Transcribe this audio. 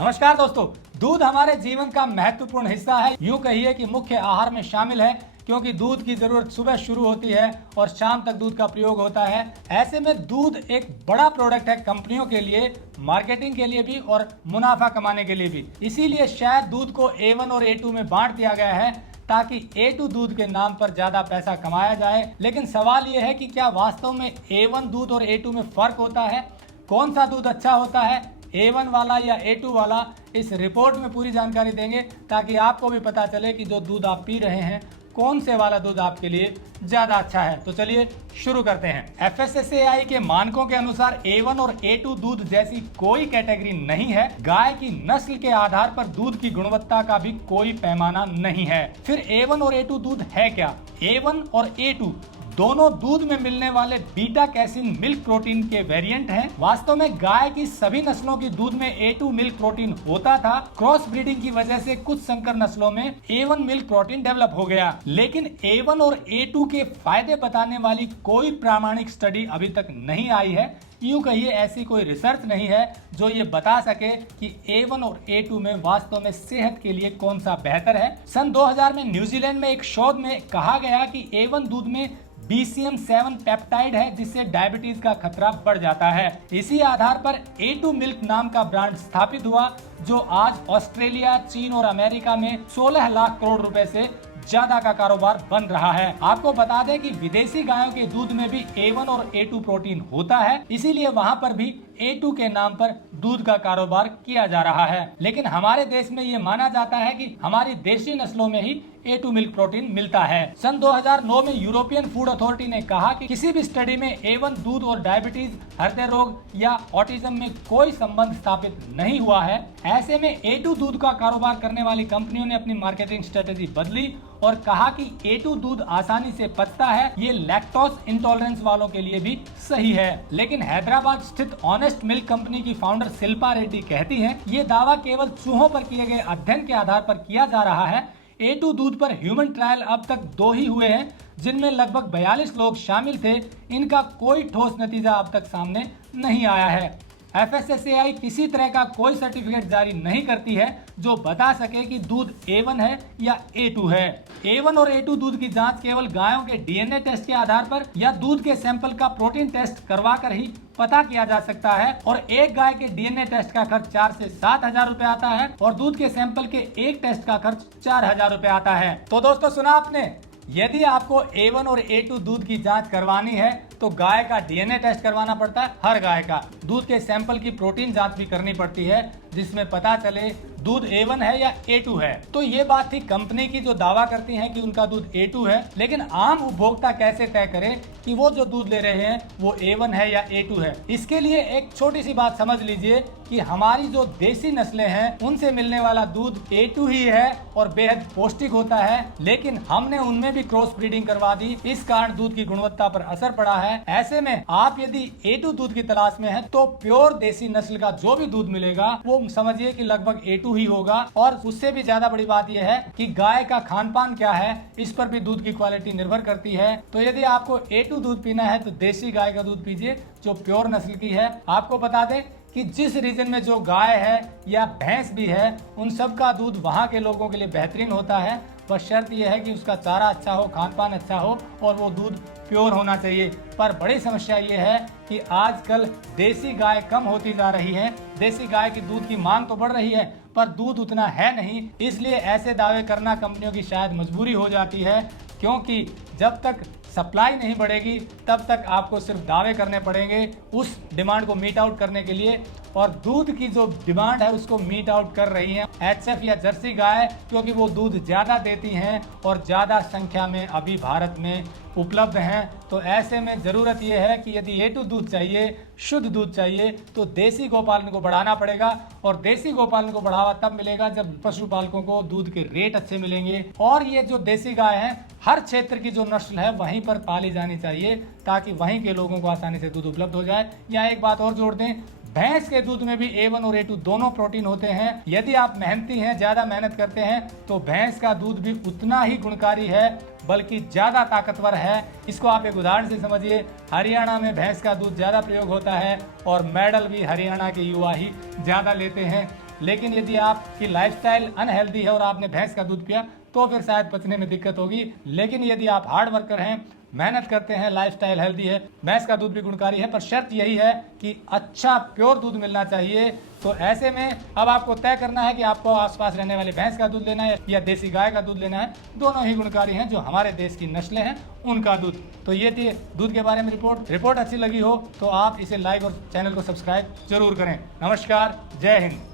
नमस्कार दोस्तों, दूध हमारे जीवन का महत्वपूर्ण हिस्सा है। यूं कहिए कि मुख्य आहार में शामिल है, क्योंकि दूध की जरूरत सुबह शुरू होती है और शाम तक दूध का प्रयोग होता है। ऐसे में दूध एक बड़ा प्रोडक्ट है कंपनियों के लिए, मार्केटिंग के लिए भी और मुनाफा कमाने के लिए भी। इसीलिए शायद दूध को A1 और A2 में बांट दिया गया है ताकि A2 दूध के नाम पर ज्यादा पैसा कमाया जाए। लेकिन सवाल यह है कि क्या वास्तव में A1 दूध और A2 में फर्क होता है? कौन सा दूध अच्छा होता है, A1 वाला या A2 वाला? इस रिपोर्ट में पूरी जानकारी देंगे ताकि आपको भी पता चले कि जो दूध आप पी रहे हैं कौन से वाला दूध आपके लिए ज्यादा अच्छा है। तो चलिए शुरू करते हैं। FSSAI के मानकों के अनुसार A1 और A2 दूध जैसी कोई कैटेगरी नहीं है। गाय की नस्ल के आधार पर दूध की गुणवत्ता का भी कोई पैमाना नहीं है। फिर A1 और A2 दूध है क्या? A1 और A2 दोनों दूध में मिलने वाले बीटा कैसिन मिल्क प्रोटीन के वेरिएंट हैं। वास्तव में गाय की सभी नस्लों की दूध में A2 मिल्क प्रोटीन होता था। क्रॉस ब्रीडिंग की वजह से कुछ संकर नस्लों में A1 मिल्क प्रोटीन डेवलप हो गया, लेकिन A1 और A2 के फायदे बताने वाली कोई प्रामाणिक स्टडी अभी तक नहीं आई है। यूं कहिए ऐसी कोई रिसर्च नहीं है जो ये बता सके कि A1 और A2 में वास्तव में सेहत के लिए कौन सा बेहतर है। सन 2000 में न्यूजीलैंड में एक शोध में कहा गया कि A1 दूध में BCM7 पेप्टाइड है, जिससे डायबिटीज का खतरा बढ़ जाता है। इसी आधार पर A2 मिल्क नाम का ब्रांड स्थापित हुआ, जो आज ऑस्ट्रेलिया, चीन और अमेरिका में 16 लाख करोड़ रुपए से ज्यादा का कारोबार बन रहा है। आपको बता दें कि विदेशी गायों के दूध में भी A1 और A2 प्रोटीन होता है, इसीलिए वहां पर भी A2 के नाम पर दूध का कारोबार किया जा रहा है। लेकिन हमारे देश में ये माना जाता है कि हमारी देशी नस्लों में ही A2 मिल्क प्रोटीन मिलता है। सन 2009 में यूरोपियन फूड अथॉरिटी ने कहा कि किसी भी स्टडी में A1 दूध और डायबिटीज, हृदय रोग या ऑटिज्म में कोई संबंध स्थापित नहीं हुआ है। ऐसे में A2 दूध का कारोबार करने वाली कंपनियों ने अपनी मार्केटिंग स्ट्रेटेजी बदली और कहा कि A2 दूध आसानी से पचता है, ये लैक्टोज इंटॉलरेंस वालों के लिए भी सही है। लेकिन हैदराबाद स्थित ऑनेस्ट मिल्क कंपनी की फाउंडर शिल्पा रेड्डी कहती हैं, ये दावा केवल चूहों पर किए गए अध्ययन के आधार पर किया जा रहा है। A2 दूध पर ह्यूमन ट्रायल अब तक 2 ही हुए हैं, जिनमें लगभग 42 लोग शामिल थे। इनका कोई ठोस नतीजा अब तक सामने नहीं आया है। FSSAI किसी तरह का कोई सर्टिफिकेट जारी नहीं करती है जो बता सके कि दूध A1 है या A2 है। A1 और A2 दूध की जांच केवल गायों के DNA टेस्ट के आधार पर या दूध के सैंपल का प्रोटीन टेस्ट करवा कर ही पता किया जा सकता है। और एक गाय के DNA टेस्ट का खर्च 4 से 7 हजार रुपए आता है और दूध के सैंपल के एक टेस्ट का खर्च 4 हजार रुपए आता है। तो दोस्तों, सुना आपने, यदि आपको A1 और A2 दूध की जांच करवानी है तो गाय का DNA टेस्ट करवाना पड़ता है। हर गाय का दूध के सैंपल की प्रोटीन जांच भी करनी पड़ती है, जिसमें पता चले दूध A1 है या A2 है। तो ये बात थी कंपनी की जो दावा करती हैं कि उनका दूध A2 है। लेकिन आम उपभोक्ता कैसे तय करे कि वो जो दूध ले रहे हैं वो A1 है या A2 है? इसके लिए एक छोटी सी बात समझ लीजिए कि हमारी जो देसी नस्लें हैं उनसे मिलने वाला दूध A2 ही है और बेहद पौष्टिक होता है। लेकिन हमने उनमें भी क्रॉस ब्रीडिंग करवा दी, इस कारण दूध की गुणवत्ता पर असर पड़ा है। ऐसे में आप यदि A2 दूध की तलाश में हैं तो प्योर देसी नस्ल का जो भी दूध मिलेगा वो समझिए कि लगभग A2 ही होगा। और उससे भी ज्यादा बड़ी बात यह है कि गाय का खान पान क्या है, इस पर भी दूध की क्वालिटी निर्भर करती है। तो यदि आपको A2 दूध पीना है तो देसी गाय का दूध पीजिए जो प्योर नस्ल की है। आपको बता दें कि जिस रीजन में जो गाय है या भैंस भी है, उन सब का दूध वहाँ के लोगों के लिए बेहतरीन होता है। बस शर्त यह है कि उसका चारा अच्छा हो, खान पान अच्छा हो और वो दूध प्योर होना चाहिए। पर बड़ी समस्या ये है कि आजकल देसी गाय कम होती जा रही है। देसी गाय की दूध की मांग तो बढ़ रही है पर दूध उतना है नहीं, इसलिए ऐसे दावे करना कंपनियों की शायद मजबूरी हो जाती है, क्योंकि जब तक सप्लाई नहीं बढ़ेगी तब तक आपको सिर्फ दावे करने पड़ेंगे उस डिमांड को मीट आउट करने के लिए। और दूध की जो डिमांड है उसको मीट आउट कर रही हैं HF या जर्सी गाय, क्योंकि वो दूध ज़्यादा देती हैं और ज़्यादा संख्या में अभी भारत में उपलब्ध हैं। तो ऐसे में ज़रूरत ये है कि यदि A2 दूध चाहिए, शुद्ध दूध चाहिए, तो देसी गौपालन को बढ़ाना पड़ेगा। और देसी गौपालन को बढ़ावा तब मिलेगा जब पशुपालकों को दूध के रेट अच्छे मिलेंगे। और ये जो देसी गाय है हर क्षेत्र की जो नस्ल है वहीं पर पाली जानी चाहिए ताकि वहीं के लोगों को आसानी से दूध उपलब्ध हो जाए। या एक बात और जोड़ दें, भैंस के दूध में भी A1 और A2 दोनों प्रोटीन होते हैं। यदि आप मेहनती हैं, ज्यादा मेहनत करते हैं, तो भैंस का दूध भी उतना ही गुणकारी है, बल्कि ज्यादा ताकतवर है। इसको आप एक उदाहरण से समझिए। हरियाणा में भैंस का दूध ज्यादा प्रयोग होता है और मेडल भी हरियाणा के युवा ही ज्यादा लेते हैं। लेकिन यदि आपकी लाइफस्टाइल अनहेल्दी है और आपने भैंस का दूध पिया तो फिर शायद पचने में दिक्कत होगी। लेकिन यदि आप हार्ड वर्कर हैं, मेहनत करते हैं, लाइफस्टाइल हेल्दी है, भैंस का दूध भी गुणकारी है, पर शर्त यही है कि अच्छा प्योर दूध मिलना चाहिए। तो ऐसे में अब आपको तय करना है कि आपको आसपास रहने वाली भैंस का दूध लेना है या देसी गाय का दूध लेना है। दोनों ही गुणकारी हैं, जो हमारे देश की नस्लें हैं उनका दूध। तो ये थी दूध के बारे में रिपोर्ट अच्छी लगी हो तो आप इसे लाइक और चैनल को सब्सक्राइब जरूर करें। नमस्कार, जय हिंद।